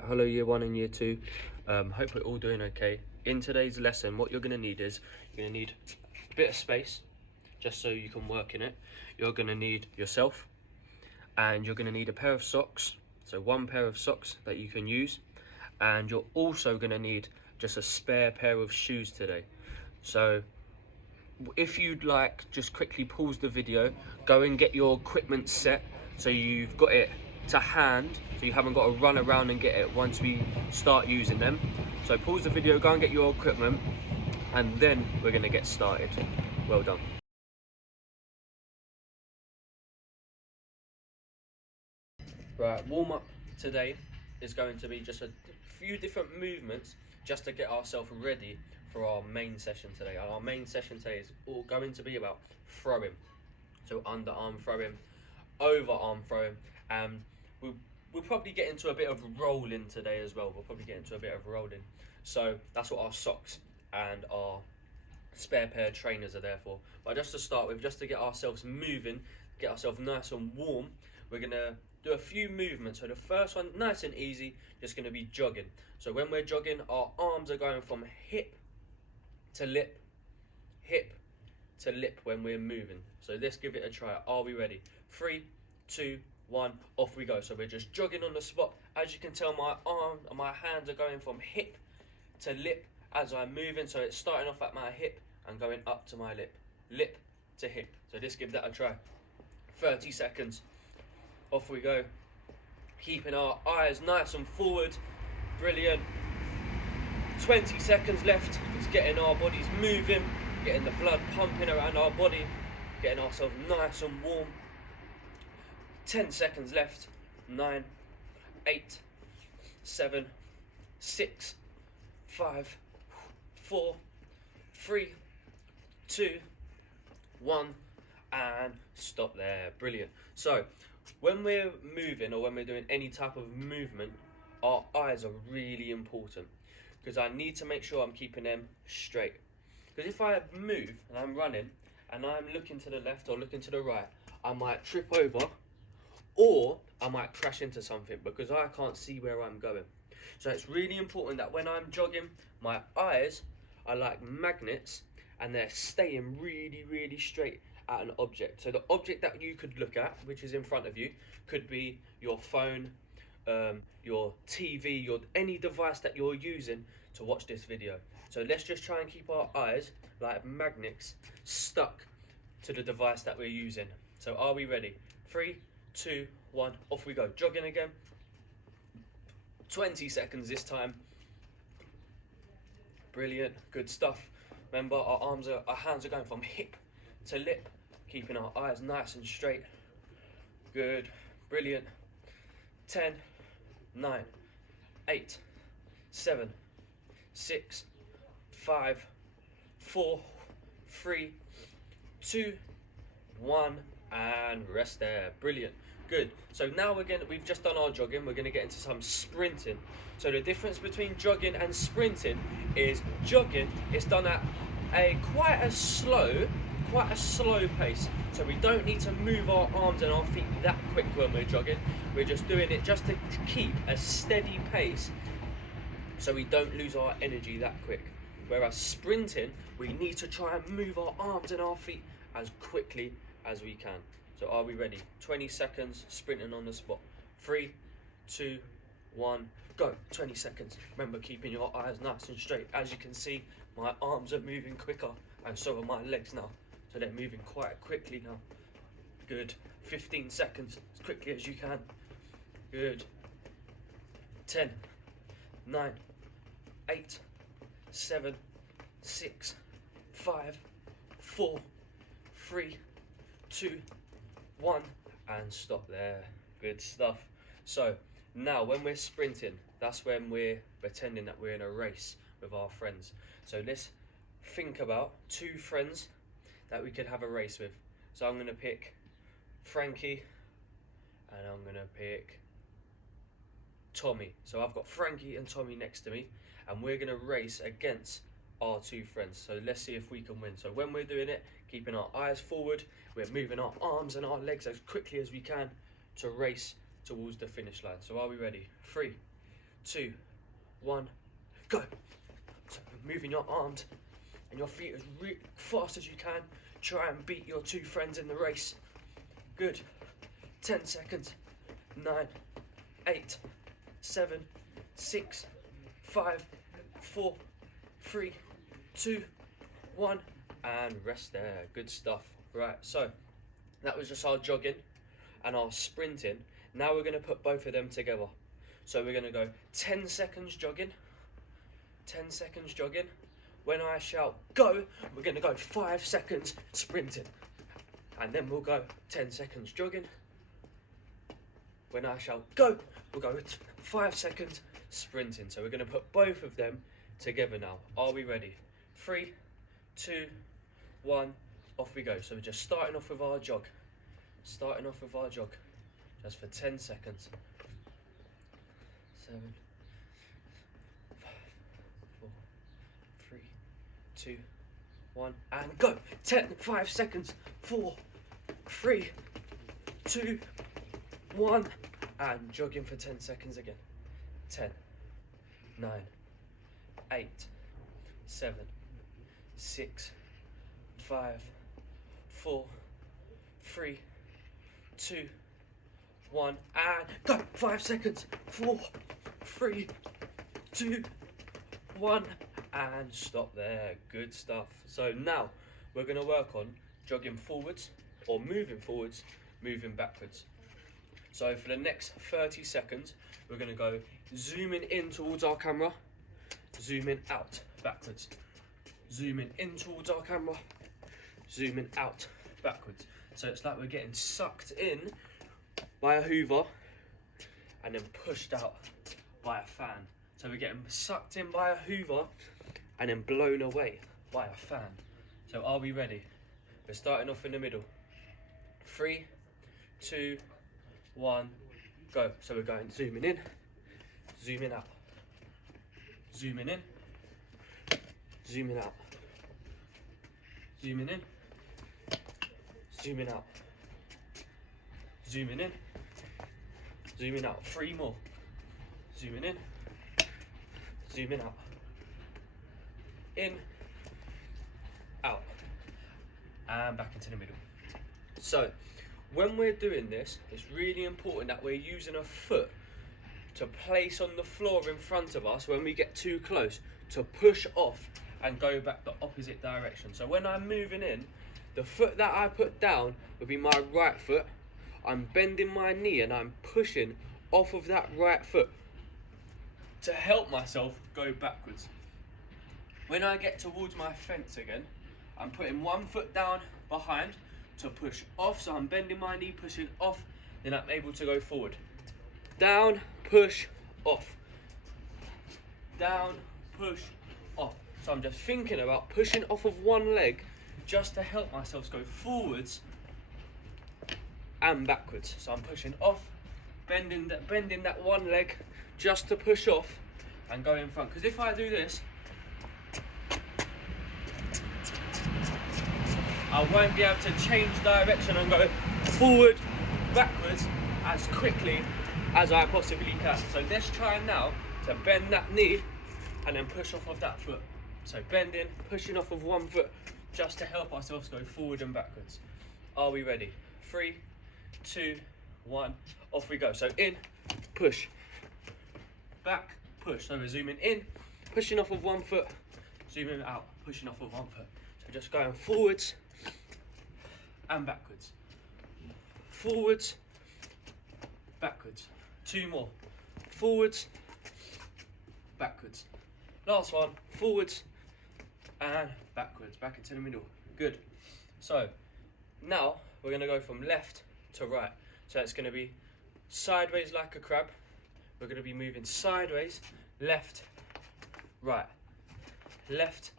Hello year 1 and year 2, hope we're all doing okay. In today's lesson what you're going to need is, you're going to need a bit of space just so you can work in it. You're going to need yourself, and you're going to need a pair of socks, so one pair of socks that you can use, and you're also going to need just a spare pair of shoes today. So if you'd like, just quickly pause the video, go and get your equipment set so you've got it to hand, so you haven't got to run around and get it once we start using them. So pause the video, go and get your equipment, and then we're going to get started. Well done. Right, warm up today is going to be just a few different movements just to get ourselves ready for our main session today. And our main session today is all going to be about throwing. So underarm throwing, overarm throwing, and we'll probably get into a bit of rolling today as well. So that's what our socks and our spare pair of trainers are there for. But just to start with, just to get ourselves moving, get ourselves nice and warm, we're gonna do a few movements. So the first one, nice and easy, just gonna be jogging. So when we're jogging, our arms are going from hip to lip when we're moving. So let's give it a try. Are we ready? 3, 2, 1, off we go. So we're just jogging on the spot. As you can tell, my hands are going from hip to lip as I'm moving. So it's starting off at my hip and going up to my lip to hip. So let's give that a try. 30 seconds. Off we go. Keeping our eyes nice and forward. Brilliant. 20 seconds left. It's getting our bodies moving, getting the blood pumping around our body, getting ourselves nice and warm. 10 seconds left. 9, 8, 7, 6, 5, 4, 3, 2, 1, and stop there. Brilliant. So when we're moving, or when we're doing any type of movement, our eyes are really important, because I need to make sure I'm keeping them straight. Because if I move and I'm running and I'm looking to the left or looking to the right, I might trip over, or I might crash into something because I can't see where I'm going. So it's really important that when I'm jogging, my eyes are like magnets and they're staying really, really straight at an object. So the object that you could look at, which is in front of you, could be your phone, your TV, any device that you're using to watch this video. So let's just try and keep our eyes like magnets stuck to the device that we're using. So are we ready? 3, 2, 1, off we go. Jogging again. 20 seconds this time. Brilliant, good stuff. Remember, our hands are going from hip to lip, keeping our eyes nice and straight. Good, brilliant. 10, 9, 8, 7, 6, 5, 4, 3, 2, 1, and rest there. Brilliant. Good. So now we've just done our jogging. We're going to get into some sprinting. So the difference between jogging and sprinting is jogging is done at quite a slow pace. So we don't need to move our arms and our feet that quick when we're jogging. We're just doing it just to keep a steady pace so we don't lose our energy that quick. Whereas sprinting, we need to try and move our arms and our feet as quickly as we can. So are we ready? 20 seconds, sprinting on the spot. 3, 2, 1, go. 20 seconds. Remember, keeping your eyes nice and straight. As you can see, my arms are moving quicker, and so are my legs now. So they're moving quite quickly now. Good. 15 seconds, as quickly as you can. Good. 10, 9, 8, 7, 6, 5, 4, 3, 2, 1, and stop there. Good stuff. So now when we're sprinting, that's when we're pretending that we're in a race with our friends. So let's think about 2 friends that we could have a race with. So I'm going to pick Frankie and I'm going to pick Tommy. So I've got Frankie and Tommy next to me, and we're going to race against our 2 friends. So let's see if we can win. So when we're doing it, keeping our eyes forward, we're moving our arms and our legs as quickly as we can to race towards the finish line. So are we ready? 3, 2, 1, go. So moving your arms and your feet as fast as you can. Try and beat your 2 friends in the race. Good. 10 seconds. 9, 8, 7, 6, 5, 4, 3, 2, 1, and rest there. Good stuff. Right, so that was just our jogging and our sprinting. Now we're going to put both of them together. So we're going to go 10 seconds jogging, 10 seconds jogging. When I shout go, we're going to go 5 seconds sprinting. And then we'll go 10 seconds jogging. When I shout go, we'll go 5 seconds sprinting. So we're going to put both of them together now. Are we ready? 3, 2, 1, off we go. So we're just starting off with our jog. Starting off with our jog. Just for 10 seconds. 7, 5, 4, 3, 2, 1, and go. 5 seconds. 4, 3, 2, 1, and jogging for 10 seconds again. 10, 9, 8, 7, 6, 5, 4, 3, 2, 1, and go. 5 seconds. 4, 3, 2, 1, and stop there. Good stuff. So now we're going to work on jogging forwards, or moving forwards, moving backwards. So for the next 30 seconds, we're going to go zooming in towards our camera, zooming out backwards, zooming in towards our camera, zooming out backwards. So it's like we're getting sucked in by a hoover and then pushed out by a fan. So we're getting sucked in by a hoover and then blown away by a fan. So are we ready? We're starting off in the middle. 3, 2, 1, go. So we're going zooming in, zooming out, zooming in, zooming out, zooming in, zooming out, zooming in, zooming out. 3 more. Zooming in, zooming out, in, out, and back into the middle. So when we're doing this, it's really important that we're using a foot to place on the floor in front of us when we get too close, to push off and go back the opposite direction. So when I'm moving in, the foot that I put down will be my right foot. I'm bending my knee and I'm pushing off of that right foot to help myself go backwards. When I get towards my fence again, I'm putting one foot down behind to push off, so I'm bending my knee, pushing off, then I'm able to go forward. Down, push, off. Down, push, off. So I'm just thinking about pushing off of one leg just to help myself go forwards and backwards. So I'm pushing off, bending that one leg just to push off and go in front. Because if I do this, I won't be able to change direction and go forward, backwards as quickly as I possibly can. So let's try now to bend that knee and then push off of that foot. So bending, pushing off of one foot just to help ourselves go forward and backwards. Are we ready? 3, 2, 1, off we go. So in, push, back, push. So we're zooming in, pushing off of one foot, zooming out, pushing off of one foot. So just going forwards and backwards. Forwards, backwards. 2 more. Forwards, backwards. Last one, forwards and backwards. Back into the middle. Good. So now we're going to go from left to right. So it's going to be sideways like a crab. We're going to be moving sideways, left, right, left,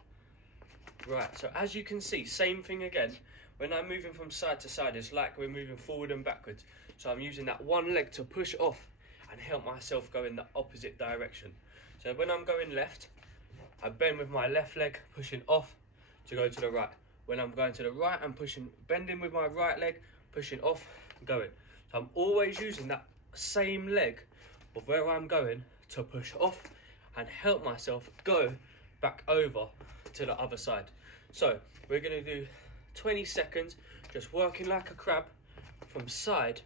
right. So as you can see, same thing again. When I'm moving from side to side, it's like we're moving forward and backwards. So I'm using that one leg to push off and help myself go in the opposite direction. So when I'm going left, I bend with my left leg, pushing off to go to the right. When I'm going to the right, I'm bending with my right leg, pushing off, going. So I'm always using that same leg of where I'm going to push off and help myself go back over to the other side. So we're going to do 20 seconds just working like a crab from side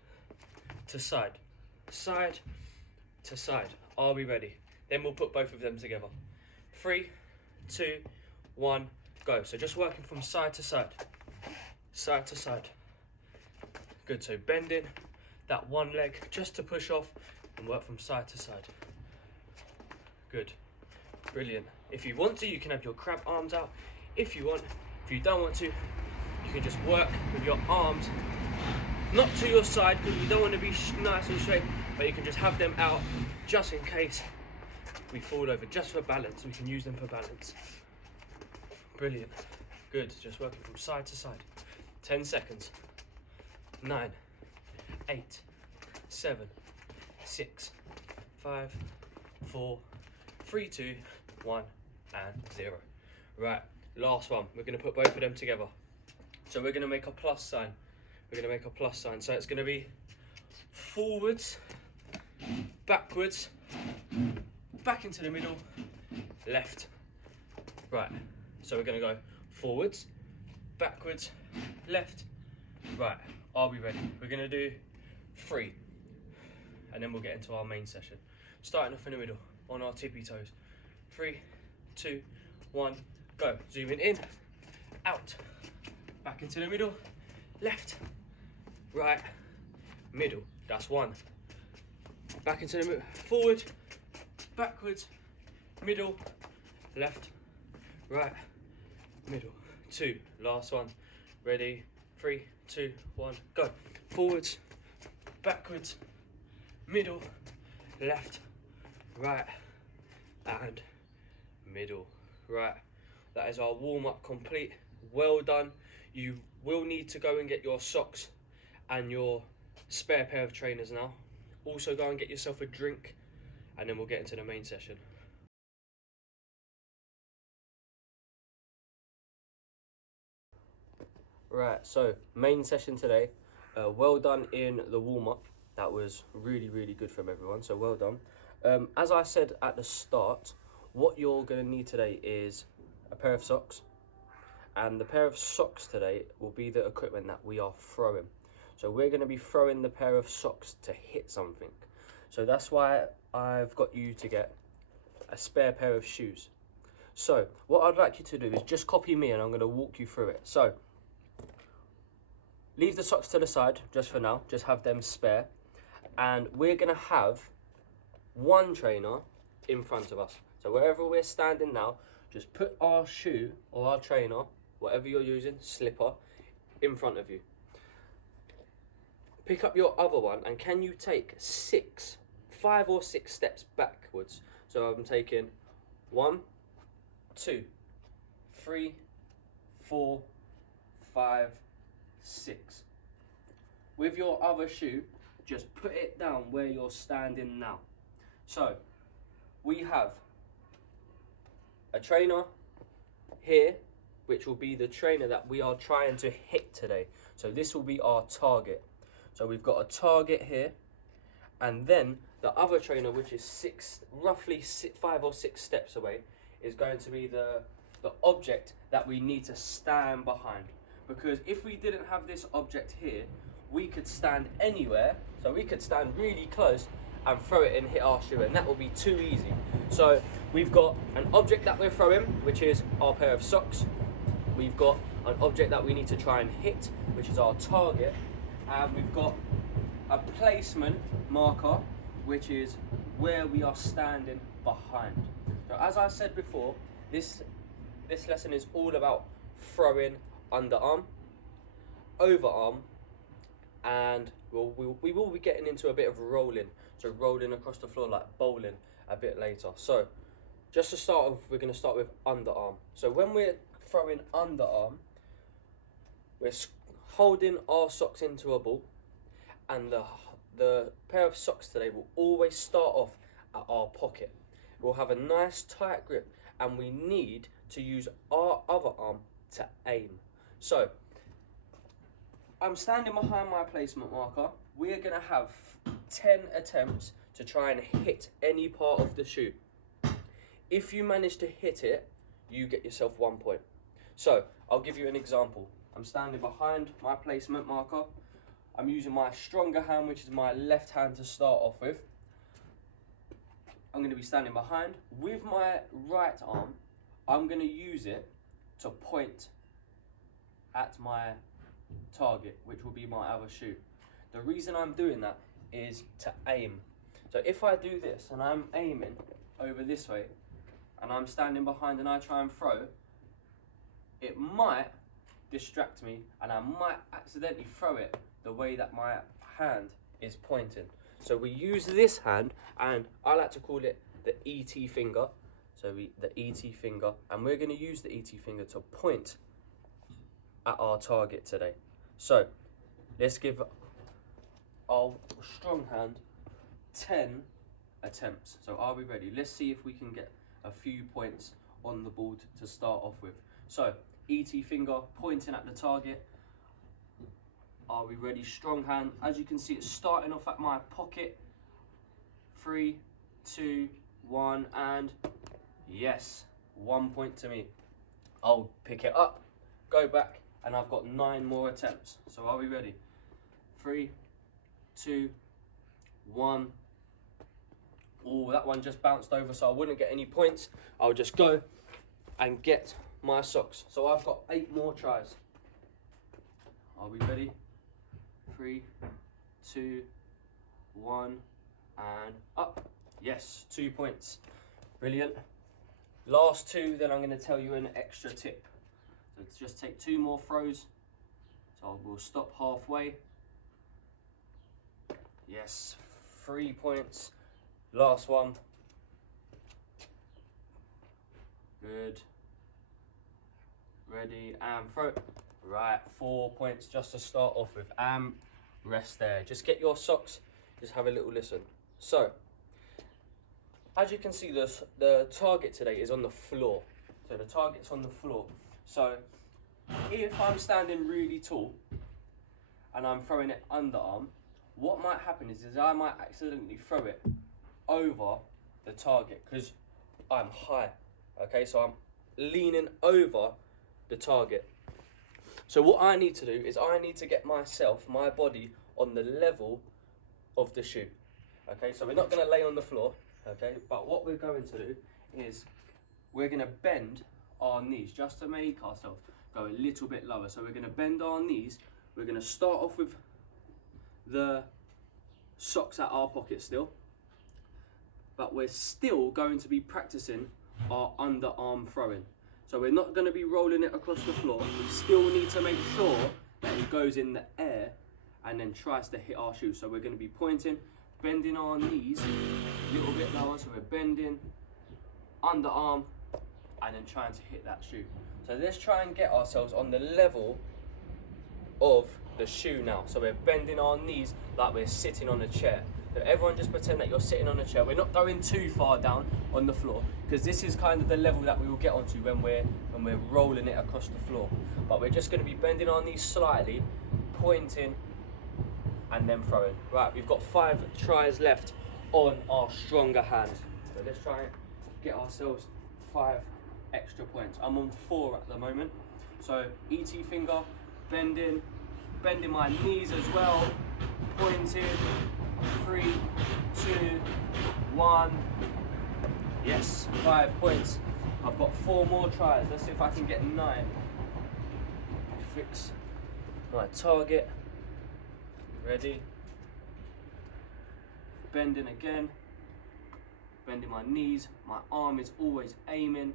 to side, side to side. Are we ready? Then we'll put both of them together. 3, 2, 1, go. So just working from side to side, side to side. Good, so bending that one leg just to push off and work from side to side. Good, brilliant. If you want to, you can have your crab arms out. If you don't want to, you can just work with your arms, not to your side because you don't want to be nice and straight, but you can just have them out just in case we fall over, just for balance. We can use them for balance. Brilliant, good, just working from side to side. 10 seconds. 9, 8, 7, 6, 5, 4, 3, 2, 1, and 0. Right, last one. We're going to put both of them together. So we're going to make a plus sign. We're going to make a plus sign. So it's going to be forwards, backwards, back into the middle, left. Right, so we're going to go forwards, backwards, left, right. Are we ready? We're going to do 3 and then we'll get into our main session. Starting off in the middle on our tippy toes. 3, 2, 1, go. Zooming in, out, back into the middle, left, right, middle. That's 1. Back into the middle, forward, backwards, middle, left, right, middle. 2. Last one. Ready? 3, 2, 1, go. Forwards, backwards, middle, left, right, and middle. Right, that is our warm-up complete. Well done. You will need to go and get your socks and your spare pair of trainers now. Also go and get yourself a drink and then we'll get into the main session. Right, so main session today. Well done in the warm-up. That was really, really good from everyone, so well done. As I said at the start, what you're going to need today is a pair of socks. And the pair of socks today will be the equipment that we are throwing. So we're going to be throwing the pair of socks to hit something. So that's why I've got you to get a spare pair of shoes. So what I'd like you to do is just copy me and I'm going to walk you through it. So leave the socks to the side just for now, just have them spare. And we're going to have one trainer in front of us. So wherever we're standing now, just put our shoe or our trainer, whatever you're using, slipper, in front of you. Pick up your other one and can you take 5 or 6 steps backwards? So I'm taking 1, 2, 3, 4, 5, 6. With your other shoe, just put it down where you're standing now. So we have a trainer here, which will be the trainer that we are trying to hit today. So this will be our target. So we've got a target here, and then the other trainer, which is roughly 5 or 6 steps away, is going to be the object that we need to stand behind. Because if we didn't have this object here, we could stand anywhere. So we could stand really close and throw it and hit our shoe, and that will be too easy. So we've got an object that we're throwing, which is our pair of socks. We've got an object that we need to try and hit, which is our target. And we've got a placement marker, which is where we are standing behind. So as I said before, this lesson is all about throwing underarm, overarm, and we will be getting into a bit of rolling. So rolling across the floor like bowling a bit later. So just to start off, we're going to start with underarm. So when we're throwing underarm, we're holding our socks into a ball, and the pair of socks today will always start off at our pocket. We'll have a nice tight grip, and we need to use our other arm to aim. So I'm standing behind my placement marker. we're gonna have 10 attempts to try and hit any part of the shoe. If you manage to hit it, you get yourself 1 point. So I'll give you an example. I'm standing behind my placement marker. I'm using my stronger hand, which is my left hand to start off with. I'm going to be standing behind. With my right arm, I'm going to use it to point at my target, which will be my other shoe. The reason I'm doing that is to aim. So if I do this and I'm aiming over this way and I'm standing behind and I try and throw, it might distract me and I might accidentally throw it the way that my hand is pointing. So we use this hand, and I like to call it the ET finger. So the ET finger, and we're going to use the ET finger to point at our target today. So let's give our strong hand 10 attempts. So are we ready? Let's see if we can get a few points on the board to start off with. So ET finger pointing at the target. Are we ready? Strong hand. As you can see, it's starting off at my pocket. 3, 2, 1, and yes, 1 point to me. I'll pick it up, go back, and I've got 9 more attempts. So are we ready? 3, 2, 1. Oh, that one just bounced over, so I wouldn't get any points. I'll just go and get my socks. So I've got 8 more tries. Are we ready? 3, 2, 1, and up. Yes, 2 points. Brilliant. Last 2, then I'm going to tell you an extra tip. So just take 2 more throws. So we'll stop halfway. Yes, 3 points. Last one. Good. Ready, and throw. Right, 4 points just to start off with. And rest there. Just get your socks. Just have a little listen. So, as you can see, the target today is on the floor. So the target's on the floor. So if I'm standing really tall and I'm throwing it underarm, what might happen is I might accidentally throw it over the target because I'm high. Okay, so I'm leaning over the target. So what I need to do is I need to get myself, my body, on the level of the shoe. Okay, so we're not going to lay on the floor. Okay, but what we're going to do is we're going to bend our knees just to make ourselves go a little bit lower. So we're going to bend our knees. We're going to start off with the socks at our pocket still, but we're still going to be practicing our underarm throwing. So we're not going to be rolling it across the floor. We still need to make sure that it goes in the air and then tries to hit our shoe. So we're going to be pointing, bending our knees a little bit lower. So we're bending, underarm, and then trying to hit that shoe. So let's try and get ourselves on the level of the shoe now. So we're bending our knees like we're sitting on a chair. So everyone just pretend that you're sitting on a chair. We're not going too far down on the floor because this is kind of the level that we will get onto when we're rolling it across the floor. But we're just going to be bending our knees slightly, pointing, and then throwing. Right, we've got 5 tries left on our stronger hand. So let's try and get ourselves 5 extra points. I'm on 4 at the moment. So ET finger, bending my knees as well, pointing. 3, 2, 1. Yes, 5 points. I've got 4 more tries. Let's see if I can get 9. Fix my target. Ready. Bending again. Bending my knees. My arm is always aiming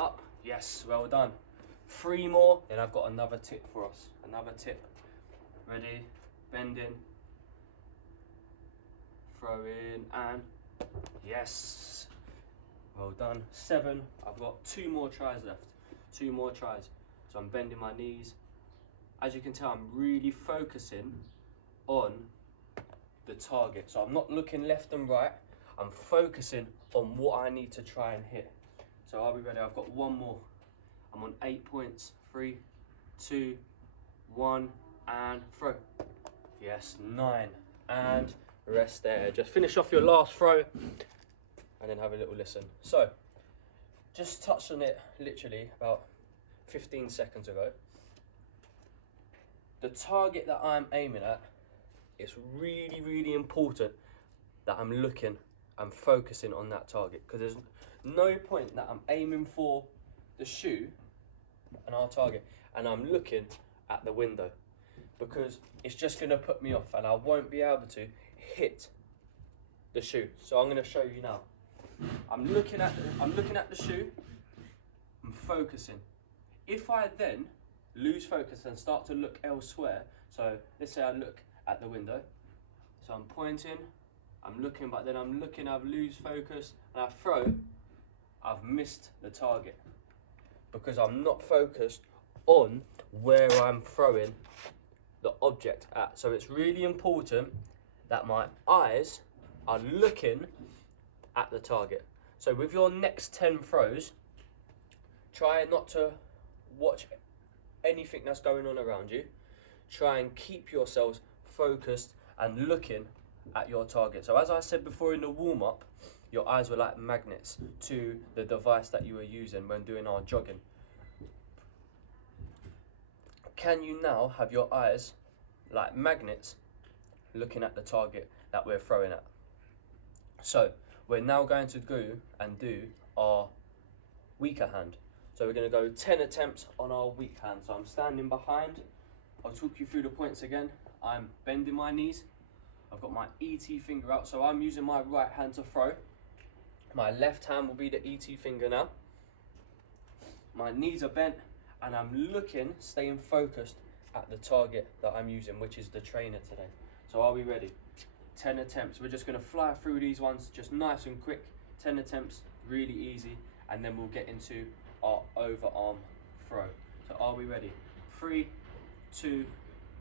up. Yes, well done. 3 more. Then I've got another tip for us. Another tip. Ready. Bending. Throw in, and yes, well done. 7. I've got 2 more tries left. 2 more tries. So I'm bending my knees. As you can tell, I'm really focusing on the target. So I'm not looking left and right. I'm focusing on what I need to try and hit. So are we ready? I've got 1 more. I'm on 8 points. 3, 2, 1, and throw. Yes, 9. And rest there. Just finish off your last throw and then have a little listen. So, just touched on it literally about 15 seconds ago. The target that I'm aiming at, it's really, really important that I'm looking and focusing on that target, because there's no point that I'm aiming for the shoe and our target and I'm looking at the window, because it's just going to put me off and I won't be able to hit the shoe. So I'm going to show you now. I'm looking at the shoe, I'm focusing. If I then lose focus and start to look elsewhere, so let's say I look at the window, so I'm pointing, I'm looking, but then I'm looking, I lose focus and I throw, I've missed the target because I'm not focused on where I'm throwing the object at. So it's really important that my eyes are looking at the target. So with your next 10 throws, try not to watch anything that's going on around you. Try and keep yourselves focused and looking at your target. So as I said before in the warm-up, your eyes were like magnets to the device that you were using when doing our jogging. Can you now have your eyes like magnets looking at the target that we're throwing at? So we're now going to go and do our weaker hand. So we're going to go 10 attempts on our weak hand. So I'm standing behind. I'll talk you through the points again. I'm bending my knees. I've got my ET finger out. So I'm using my right hand to throw. My left hand will be the ET finger now. My knees are bent and I'm looking, staying focused at the target that I'm using, which is the trainer today. So are we ready? 10 attempts. We're just going to fly through these ones, just nice and quick. 10 attempts, really easy. And then we'll get into our overarm throw. So are we ready? 3, 2,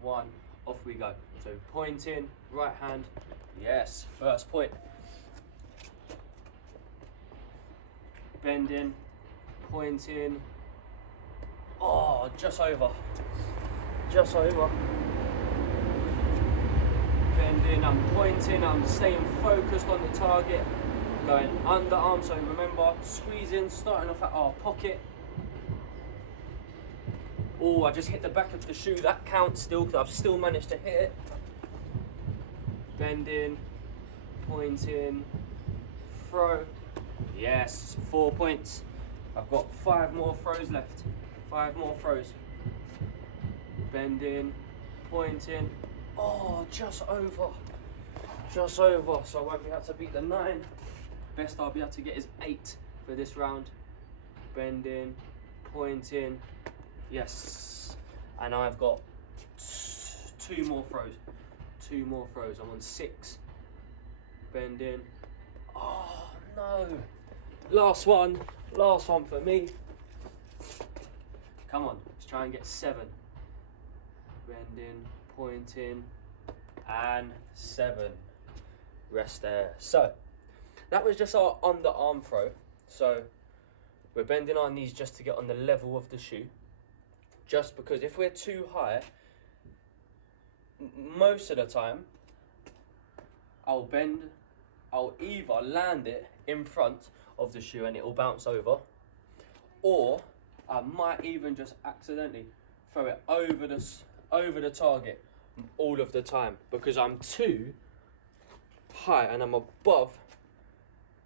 1, off we go. So pointing, right hand, yes, first point. Bending, pointing, oh, just over. Bending, I'm pointing, I'm staying focused on the target. Going underarm, so remember, squeezing, starting off at our pocket. Oh, I just hit the back of the shoe, that counts still, because I've still managed to hit it. Bending, pointing, throw. Yes, 4 points. I've got 5 more throws left. 5 more throws. Bending, pointing. Oh, just over. So I won't be able to beat the 9. Best I'll be able to get is 8 for this round. Bending, pointing, yes. And I've got 2 more throws. 2 more throws. I'm on 6. Bending. Oh no. Last one for me. Come on, let's try and get 7. Bending, pointing, and 7. Rest there. So that was just our underarm throw. So we're bending our knees just to get on the level of the shoe. Just because if we're too high, most of the time, I'll either land it in front of the shoe and it will bounce over, or I might even just accidentally throw it over the target all of the time because I'm too high and I'm above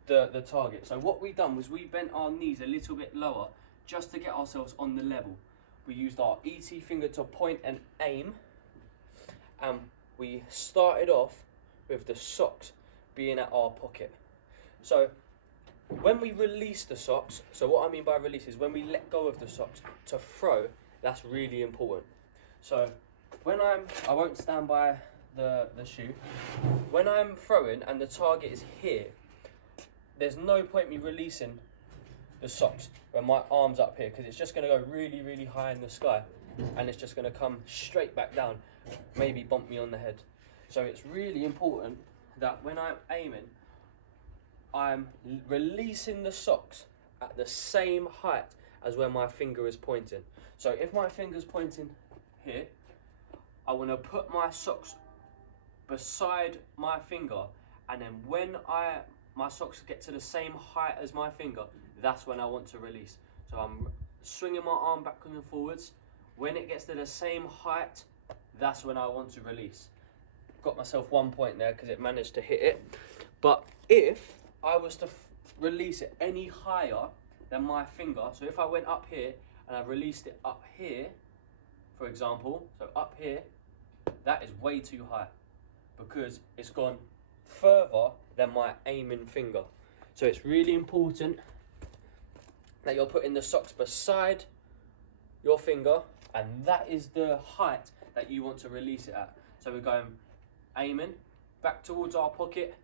the target. So what we done was we bent our knees a little bit lower just to get ourselves on the level. We used our ET finger to point and aim, and we started off with the socks being at our pocket. So when we release the socks, so what I mean by release is when we let go of the socks to throw, that's really important. So when I won't stand by the shoe, when I'm throwing and the target is here, there's no point me releasing the socks when my arm's up here, because it's just going to go really, really high in the sky and it's just going to come straight back down, maybe bump me on the head. So it's really important that when I'm aiming, I'm releasing the socks at the same height as where my finger is pointing. So if my finger's pointing here, I want to put my socks beside my finger, and then when my socks get to the same height as my finger, that's when I want to release. So I'm swinging my arm backwards and forwards. When it gets to the same height, that's when I want to release. Got myself 1 point there because it managed to hit it. But if I was to release it any higher than my finger, so if I went up here and I released it up here, for example, so up here, that is way too high because it's gone further than my aiming finger. So it's really important that you're putting the socks beside your finger, and that is the height that you want to release it at. So we're going aiming back towards our pocket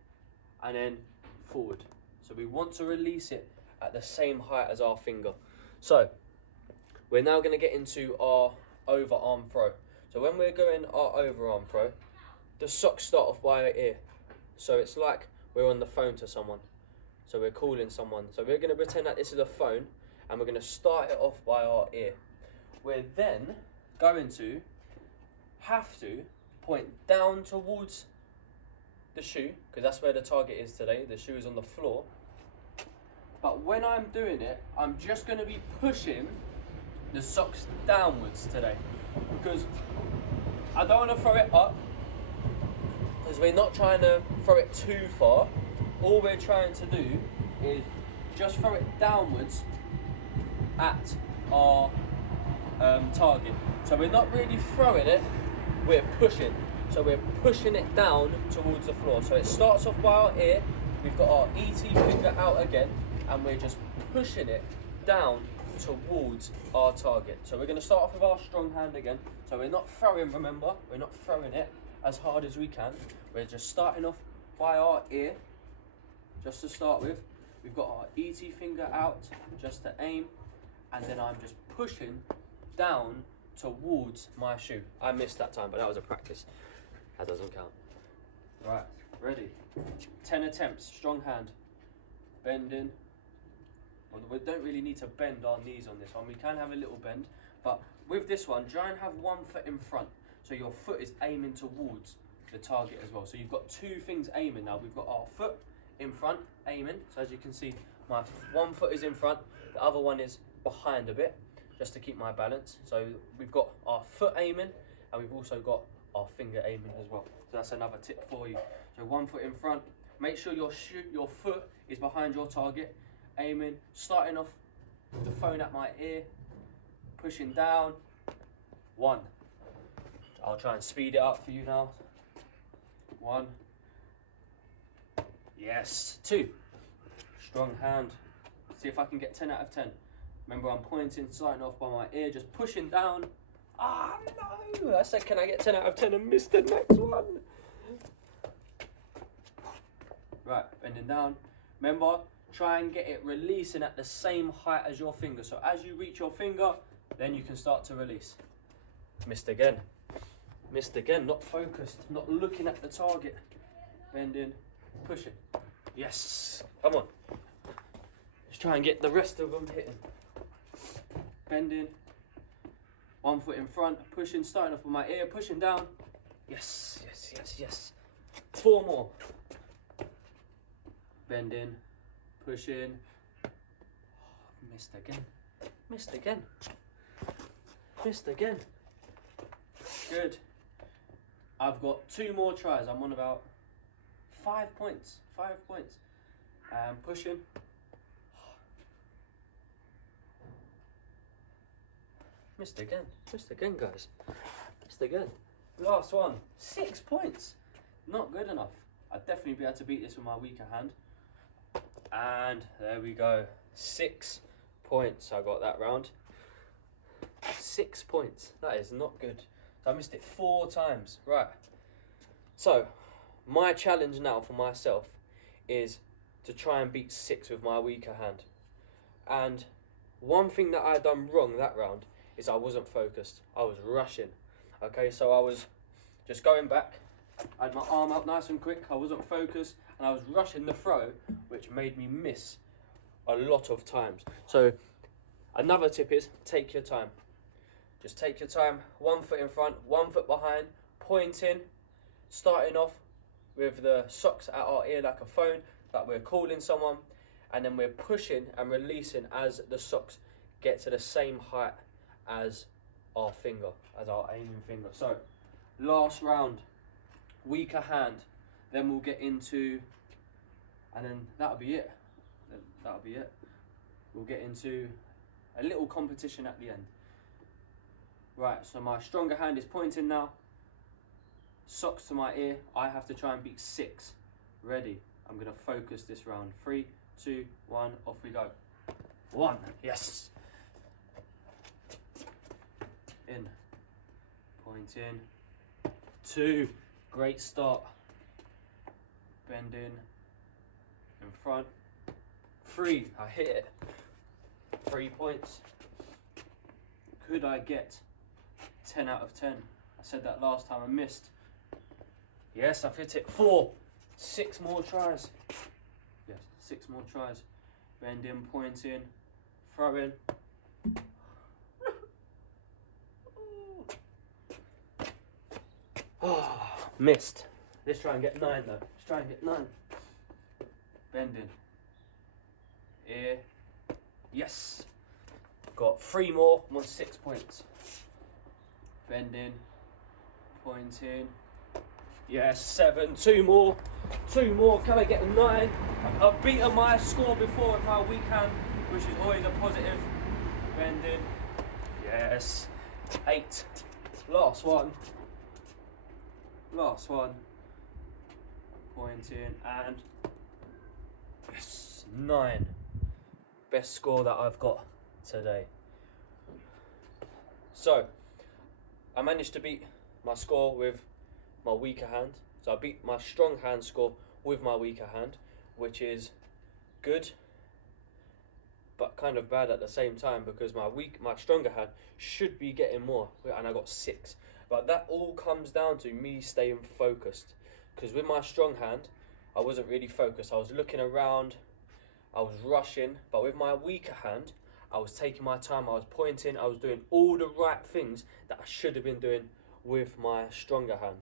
and then forward. So we want to release it at the same height as our finger. So we're now going to get into our overarm throw. So when we're going our overarm throw, the socks start off by our ear. So it's like we're on the phone to someone. So we're calling someone. So we're going to pretend that this is a phone and we're going to start it off by our ear. We're then going to have to point down towards the shoe, because that's where the target is today. The shoe is on the floor. But when I'm doing it, I'm just going to be pushing the socks downwards today, because I don't want to throw it up, because we're not trying to throw it too far. All we're trying to do is just throw it downwards at our target. So we're not really throwing it, we're pushing. So we're pushing it down towards the floor. So it starts off by our ear, we've got our ET finger out again, and we're just pushing it down towards our target. So we're going to start off with our strong hand again. So we're not throwing, remember, we're not throwing it as hard as we can. We're just starting off by our ear, just to start with. We've got our ET finger out, just to aim, and then I'm just pushing down towards my shoe. I missed that time, but that was a practice. That doesn't count. Right, ready. 10 attempts, strong hand. Bending. Well, we don't really need to bend our knees on this one. We can have a little bend, but with this one, try and have 1 foot in front. So your foot is aiming towards the target as well. So you've got 2 things aiming now. We've got our foot in front, aiming. So as you can see, my 1 foot is in front, the other one is behind a bit, just to keep my balance. So we've got our foot aiming, and we've also got our finger aiming as well. So that's another tip for you. So 1 foot in front, make sure your foot is behind your target, aiming, starting off with the phone at my ear, pushing down. 1. I'll try and speed it up for you now. 1. Yes. 2. Strong hand. See if I can get 10 out of 10. Remember, I'm pointing, starting off by my ear, just pushing down. Ah, no! I said, can I get 10 out of 10 and miss the next one? Right, bending down. Remember, try and get it releasing at the same height as your finger. So as you reach your finger, then you can start to release. Missed again. Missed again, not focused, not looking at the target. Bending, pushing. Yes, come on. Let's try and get the rest of them hitting. Bending, 1 foot in front, pushing, starting off with my ear, pushing down. Yes, yes, yes, yes. 4 more. Bending, pushing. Oh, missed again. Missed again. Missed again. Good. I've got 2 more tries. I'm on about 5 points. 5 points. Pushing. Missed again. Missed again, guys. Missed again. Last one. 6 points. Not good enough. I'd definitely be able to beat this with my weaker hand. And there we go. 6 points I got that round. 6 points. That is not good. So I missed it 4 times. Right. So, my challenge now for myself is to try and beat 6 with my weaker hand. And one thing that I done wrong that round is I wasn't focused. I was rushing. Okay, so I was just going back. I had my arm out nice and quick. I wasn't focused, and I was rushing the throw, which made me miss a lot of times. So another tip is take your time. Just take your time. 1 foot in front, 1 foot behind, pointing, starting off with the socks at our ear like a phone, that we're calling someone, and then we're pushing and releasing as the socks get to the same height as our finger, as our aiming finger. So last round, weaker hand, then we'll get into, and then that'll be it. That'll be it. We'll get into a little competition at the end. Right, so my stronger hand is pointing now. Socks to my ear. I have to try and beat 6. Ready. I'm going to focus this round. 3, 2, 1, off we go. 1, yes. In. Point in. 2, great start. Bend in front. 3, I hit it. 3 points. Could I get 10 out of 10? I said that last time, I missed. Yes, I've hit it. 4, 6 more tries. Yes, 6 more tries. Bend in, point in, throw in. Oh, missed. Let's try and get 9 though. Let's try and get 9. Bend in. Ear. Yes. Got 3 more, 6 points. Bend in. Point in. Yes, 7. 2 more. 2 more. Can I get a 9? I've beaten my score before with my weak hand, which is always a positive. Bend in. Yes. 8. Last one. Last one. Point in and yes, 9. Best score that I've got today. So, I managed to beat my score with my weaker hand. So I beat my strong hand score with my weaker hand, which is good, but kind of bad at the same time, because my stronger hand should be getting more, and I got 6. But that all comes down to me staying focused, because with my strong hand, I wasn't really focused. I was looking around, I was rushing, but with my weaker hand, I was taking my time, I was pointing, I was doing all the right things that I should have been doing with my stronger hand.